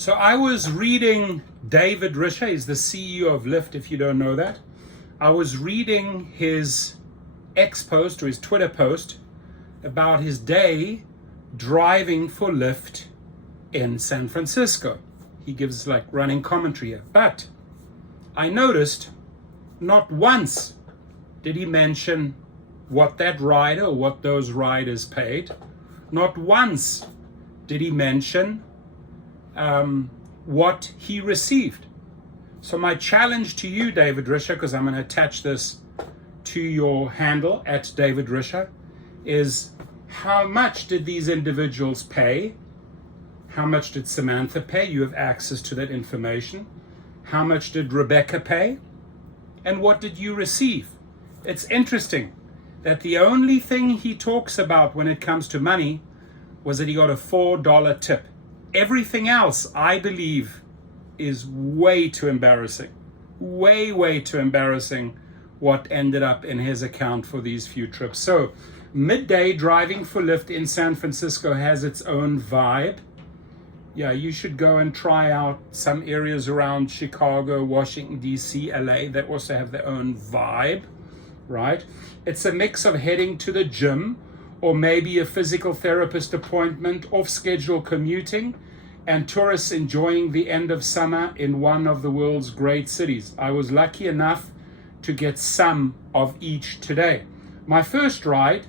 So I was reading David Risher, he's the CEO of Lyft, if you don't know that. I was reading his X post or his Twitter post about his day driving for Lyft in San Francisco. He gives like running commentary here. But I noticed not once did he mention what that rider or what those riders paid. Not once did he mention what he received. So my challenge to you, David Risher, because I'm going to attach this to your handle at David Risher, is how much did these individuals pay? How much did Samantha pay? You have access to that information. How much did Rebecca pay? And what did you receive? It's interesting that the only thing he talks about when it comes to money was that he got a $4 tip. Everything else, I believe, is way too embarrassing. Way too embarrassing what ended up in his account for these few trips. So midday driving for Lyft in San Francisco has its own vibe. Yeah, you should go and try out some areas around Chicago, Washington, D.C., LA that also have their own vibe, right? It's a mix of heading to the gym or maybe a physical therapist appointment, off-schedule commuting, and tourists enjoying the end of summer in one of the world's great cities. I was lucky enough to get some of each today. My first ride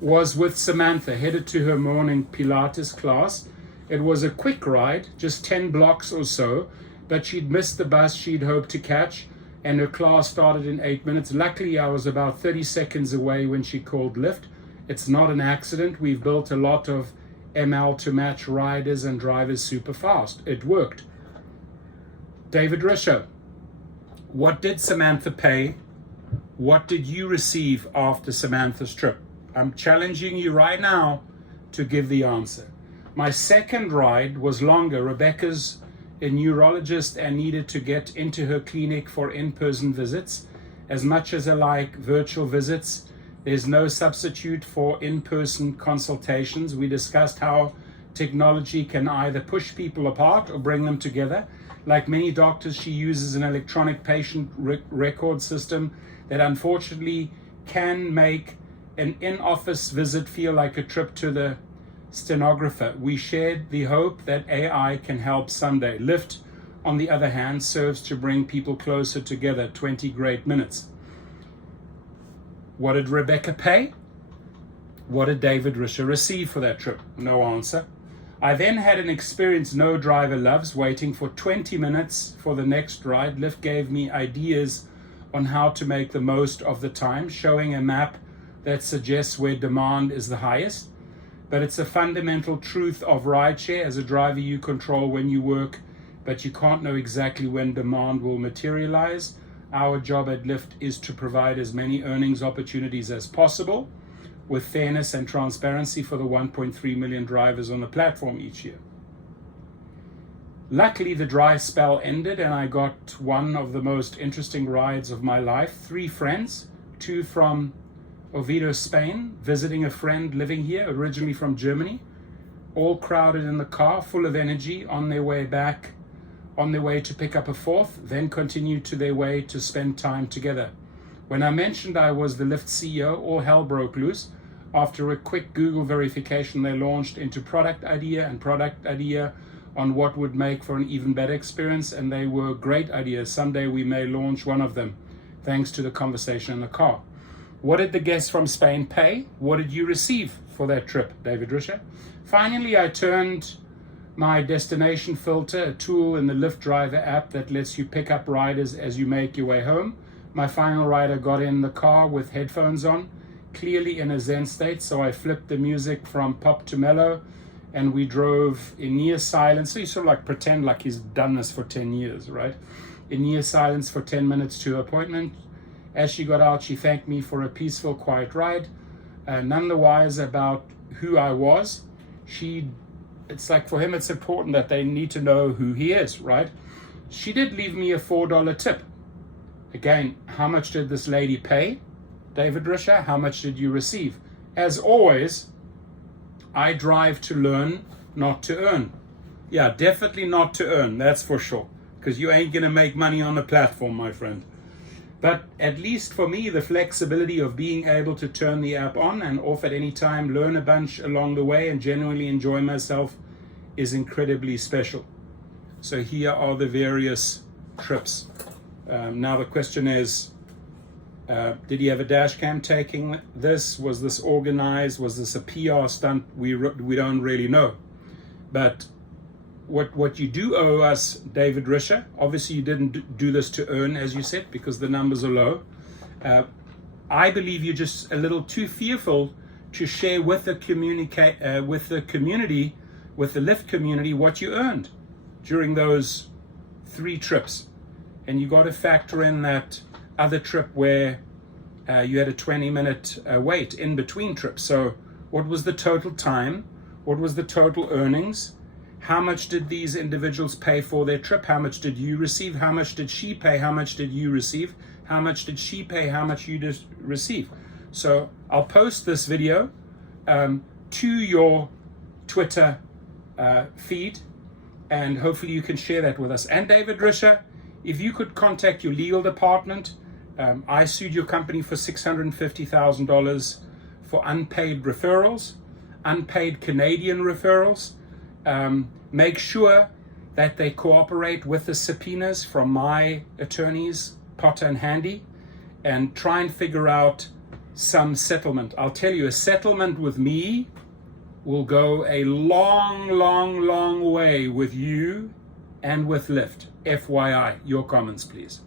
was with Samantha, headed to her morning Pilates class. It was a quick ride, just 10 blocks or so, but she'd missed the bus she'd hoped to catch, and her class started in 8 minutes. Luckily, I was about 30 seconds away when she called Lyft. It's not an accident. We've built a lot of ML to match riders and drivers super fast. It worked. David Risher, what did Samantha pay? What did you receive after Samantha's trip? I'm challenging you right now to give the answer. My second ride was longer. Rebecca's a neurologist and needed to get into her clinic for in-person visits. As much as I like virtual visits, there's no substitute for in-person consultations. We discussed how technology can either push people apart or bring them together. Like many doctors, she uses an electronic patient record system that unfortunately can make an in-office visit feel like a trip to the stenographer. We shared the hope that AI can help someday. Lyft, on the other hand, serves to bring people closer together. 20 great minutes. What did Rebecca pay? What did David Risher receive for that trip? No answer. I then had an experience no driver loves, waiting for 20 minutes for the next ride. Lyft gave me ideas on how to make the most of the time, showing a map that suggests where demand is the highest. But it's a fundamental truth of rideshare. As a driver, you control when you work, but you can't know exactly when demand will materialize. Our job at Lyft is to provide as many earnings opportunities as possible with fairness and transparency for the 1.3 million drivers on the platform each year. Luckily, the dry spell ended and I got one of the most interesting rides of my life. 3 friends, 2 from Oviedo, Spain, visiting a friend living here, originally from Germany, all crowded in the car, full of energy, on their way back, on their way to pick up a 4th, then continued to their way to spend time together. When I mentioned I was the Lyft CEO, all hell broke loose. After a quick Google verification, they launched into product idea on what would make for an even better experience, and they were great ideas. Someday we may launch one of them, thanks to the conversation in the car. What did the guests from Spain pay? What did you receive for that trip, David Risher? Finally, I turned my destination filter, a tool in the Lyft driver app that lets you pick up riders as you make your way home. My final rider got in the car with headphones on, clearly in a Zen state, so I flipped the music from pop to mellow, and we drove in near silence. So you sort of like pretend like he's done this for 10 years, right? In near silence for 10 minutes to her appointment. As she got out, she thanked me for a peaceful, quiet ride. None the wiser about who I was. It's like for him, it's important that they need to know who he is, right? She did leave me a $4 tip. Again, how much did this lady pay? David Risher, how much did you receive? As always, I drive to learn, not to earn. Yeah, definitely not to earn, that's for sure, because you ain't going to make money on the platform, my friend. But at least for me, the flexibility of being able to turn the app on and off at any time, learn a bunch along the way, and genuinely enjoy myself is incredibly special. So here are the various trips. Now the question is, did he have a dash cam taking this? Was this organized? Was this a PR stunt? We don't really know. But what you do owe us, David Risher, obviously you didn't do this to earn, as you said, because the numbers are low. I believe you're just a little too fearful to share with the with the Lyft community, what you earned during those 3 trips. And you got to factor in that other trip where you had a 20-minute wait in between trips. So what was the total time? What was the total earnings? How much did these individuals pay for their trip? How much did you receive? How much did she pay? How much did you receive? How much did she pay? How much you just receive? So I'll post this video to your Twitter feed, and hopefully you can share that with us. And David Risher, if you could contact your legal department, I sued your company for $650,000 for unpaid referrals, unpaid Canadian referrals. Make sure that they cooperate with the subpoenas from my attorneys, Potter and Handy, and try and figure out some settlement. I'll tell you, a settlement with me will go a long, long, long way with you and with Lyft. FYI, your comments, please.